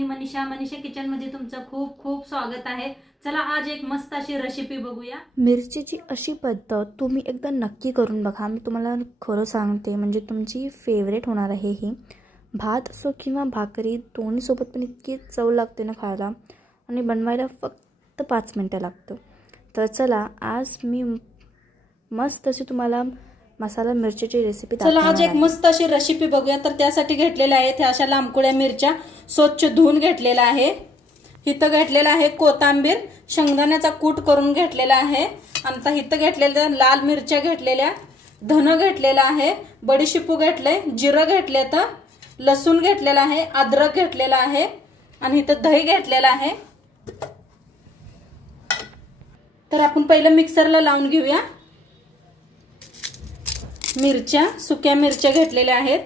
मी मनीषा किचनमध्ये तुमचं खूप खूप स्वागत आहे। चला आज एक मस्त अशी रेसिपी बघूया। मिरचीची अशी पद्धत तुम्ही एकदा नक्की करून बघा। मी तुम्हाला खरं सांगते, म्हणजे तुमची फेवरेट होणार आहे ही। भात असो किंवा भाकरी दोन्ही सोबत पण इतकी चव लागते ना खायला, आणि बनवायला फक्त 5 मिनटं लागतं। तर चला आज मी मस्त अशी तुम्हाला मसाला मिरचीची रेसिपी चला दाखवणार आज एक आहे। मस्त अशी रेसिपी बघूया। तर त्यासाठी घेतलेल्या आहेत ह्या अशा लांबकुळ्या मिरच्या, स्वच्छ धुवून घेतलेला आहे। इथं घेतलेला आहे कोथिंबीर, शेंगदाण्याचा कूट करून घेतलेला आहे। आणि इथं घेतलेल्या लाल मिरच्या घेतलेल्या, धन घेतलेला आहे, बडीशेपू घेतले, जिरं घेतले, तर लसूण घेतलेला आहे, अद्रक घेतलेला आहे, आणि इथं दही घेतलेला आहे। तर आपण पहिलं मिक्सरला लावून घेऊया। मिरच्या, सुक्या मिरच्या घेतलेल्या आहेत,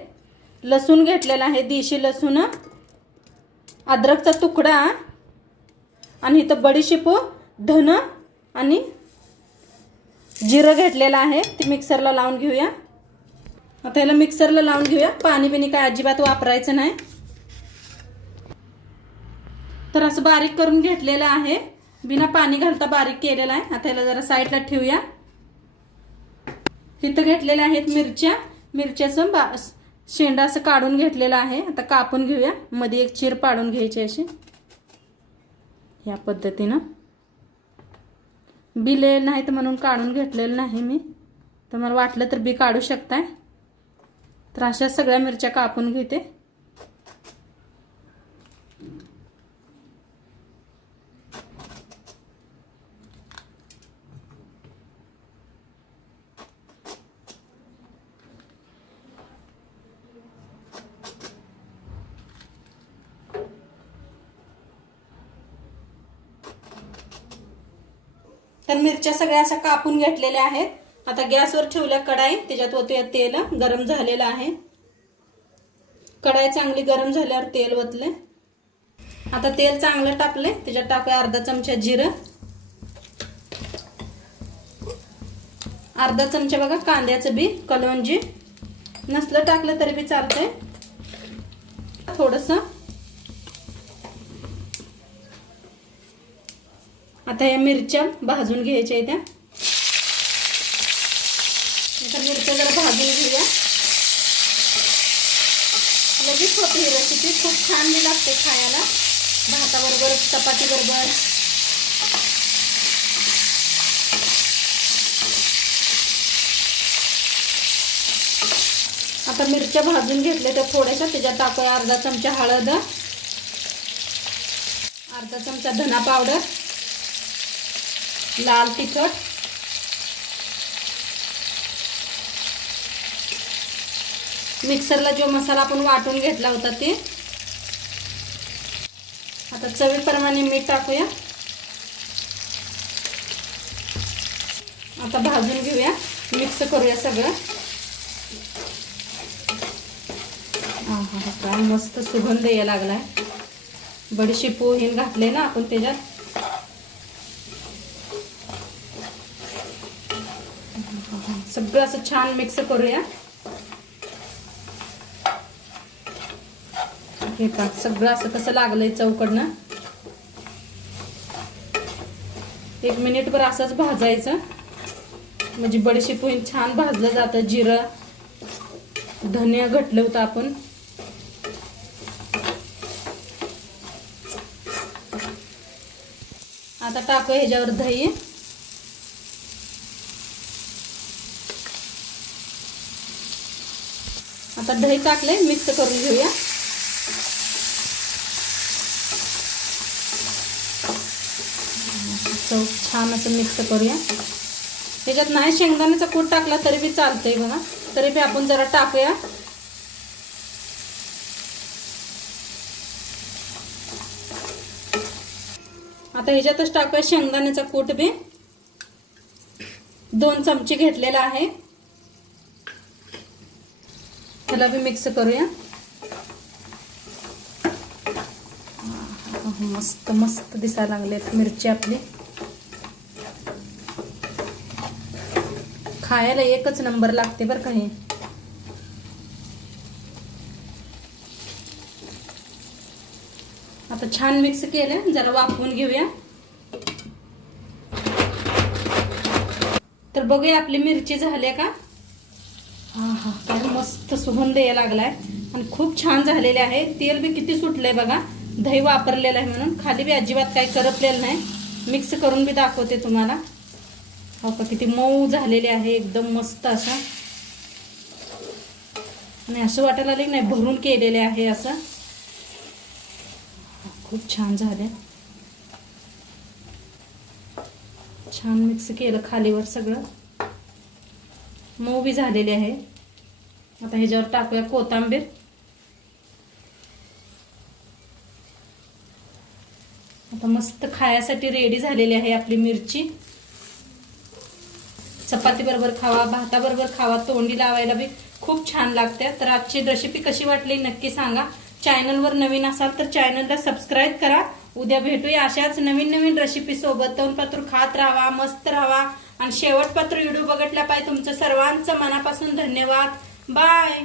लसूण घेतलेला आहे, देशी लसूण, अद्रकचा तुकडा, आणि इथं बडीशेपू, धन आणि जिरं घेतलेलं आहे। ते मिक्सरला लावून घेऊया। आता याला मिक्सरला लावून घेऊया। पाणी बिनी काय अजिबात वापरायचं नाही। तर असं बारीक करून घेतलेलं आहे, बिना पाणी घालता बारीक केलेलं आहे। आता याला जरा साईडला ठेवूया। इथं घेतलेल्या आहेत मिरच्याचं शेंडा असं काढून घेतलेलं आहे। आता कापून घेऊया, मध्ये एक चीर पाडून घ्यायची अशी, या पद्धतीनं। बी नाही तर म्हणून काढून घेतलेलं नाही मी, तर मला वाटलं तर बी काढू शकताय। तर अशा सगळ्या मिरच्या कापून घेते। तर मिरच्या सगळ्या अशा कापून घेतलेल्या आहेत। आता गॅसवर ठेवल्या कढाई, त्याच्यात ओतूया तेल। गरम झालेलं आहे, कढाई चांगली गरम झाल्यावर तेल ओतले। आता तेल चांगलं टाकले, त्याच्यात टाकूया अर्धा चमचा जिरं, अर्धा चमचा बघा कांद्याचं बी, कलवंजी, नसलं टाकलं तरी बी चालतंय। थोडंसं आता या मिरच्या भाजून घ्यायच्या आहेत। आता मिरच्या जरा भाजून घेऊया। लगेच होते ही रेसिपी, खूप छान बी लागते खायला, भाताबरोबर, चपाती बरोबर। आता मिरच्या भाजून घेतल्या तर थोड्याशा, त्याच्यात टाकूया अर्धा चमचा हळद, अर्धा चमचा धना पावडर, लाल तिखट, मिक्सरला जो मसाला आपण वाटून घेतला होता ते। आता चवीप्रमाणे मीठ टाकूया। आता भाजून घेऊया, मिक्स करूया सगळं। काय मस्त सुगंध यायला लागलाय। बडीशेपू हे घातले ना आपण त्याच्यात। सगळं असं छान मिक्स करूया। हे पहा सगळं असं कसं लागलंय चौकडनं। 1 मिनिटभर असंच भाजायचं, म्हणजे बडीशेपू छान भाजलं जातं। जिरं, धनिया घटलं होतं आपण। आता टाकूया ह्याच्यावर दही, आता दही टाकले, मिक्स करून घेऊया। छान असं मिक्स करूया। त्याच्यात नाही शेंगदाण्याचा कूट टाकला तरी बी चालतंय बघा, तरी बी आपण जरा टाकूया। आता ह्याच्यातच टाकूया शेंगदाण्याचा कूट बी, 2 चमचे घेतलेला आहे। त्याला बी मिक्स करूया। मस्त मस्त दिसायला लागलेत मिरची आपली, खायला एकच नंबर लागते बरं का हे। आता छान मिक्स केलं, जरा वाफवून घेऊया. तर बघूया आपली मिरची झाली का. हा काय मस्त सुगंध यायला लागलाय आणि खूप छान झालेले आहे. तेल बी किती सुटलंय बघा, दही वापरलेलं आहे म्हणून. खाली बी अजिबात काही करपलेलं नाही. मिक्स करून बी दाखवते तुम्हाला. हो का, किती मऊ झालेले आहे एकदम मस्त असं. आणि असं वाटायला लागलं नाही भरून केलेले आहे असं. खूप छान झाले. छान मिक्स केलं खालीवर सगळं, मऊ बी झालेले आहे. आता ह्याच्यावर टाकूया कोथिंबीर. आता मस्त खाण्यासाठी रेडी झालेली आहे आपली मिरची. चपाती बरोबर खावा, भाताबरोबर खावा, तोंडी लावायला बी खूप छान लागते. तर आजची रेसिपी कशी वाटली नक्की सांगा. चॅनलवर नवीन असाल तर चॅनलला सबस्क्राईब करा. उद्या भेटूया अशाच नवीन नवीन रेसिपी सोबत. तोंडपात्र खात राहा, मस्त राहा आणि शेवटपात्र व्हिडिओ बघितल्या पाहिजे. तुमचं सर्वांचं मनापासून धन्यवाद. बाय.